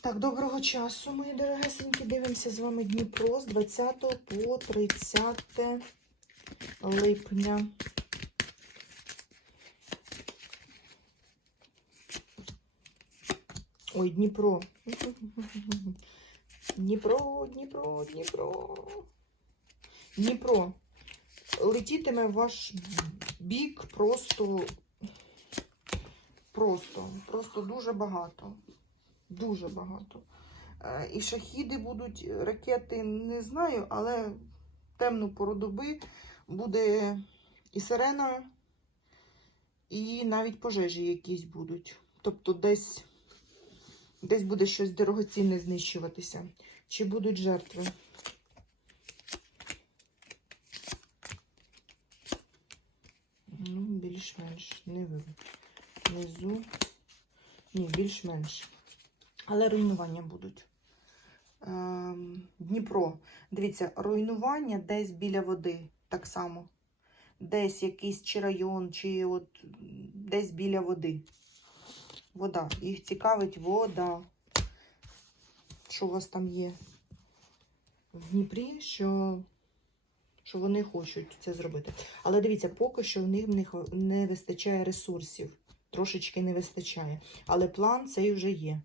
Так, доброго часу, мої дорогесенькі. Дивимося з вами Дніпро з 20 по 30 липня. Ой, Дніпро. Дніпро, Дніпро, Дніпро. Дніпро. Летітиме в ваш бік просто, просто, просто дуже багато. Дуже багато. Е, І шахіди будуть, ракети не знаю, але темну пору доби буде і сирена, і навіть пожежі якісь будуть. Тобто десь, десь буде щось дорогоцінне знищуватися. Чи будуть жертви? Ну, більш-менш. Не ви- внизу. Ні, більш-менш. Але руйнування будуть. Ем, Дніпро. Дивіться, руйнування десь біля води. Так само. Десь якийсь чи район, чи от десь біля води. Вода. Їх цікавить вода. Що у вас там є в Дніпрі, що, що вони хочуть це зробити. Але дивіться, поки що в них в них не вистачає ресурсів. Трошечки не вистачає. Але план цей вже є.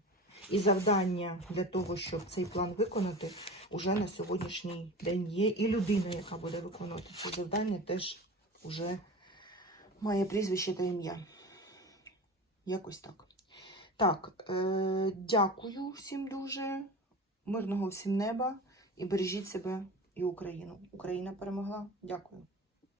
І завдання для того, щоб цей план виконати, уже на сьогоднішній день є. І людина, яка буде виконувати це завдання, теж вже має прізвище та ім'я. Якось так. Так, е, дякую всім дуже. Мирного всім неба і бережіть себе і Україну. Україна перемогла. Дякую.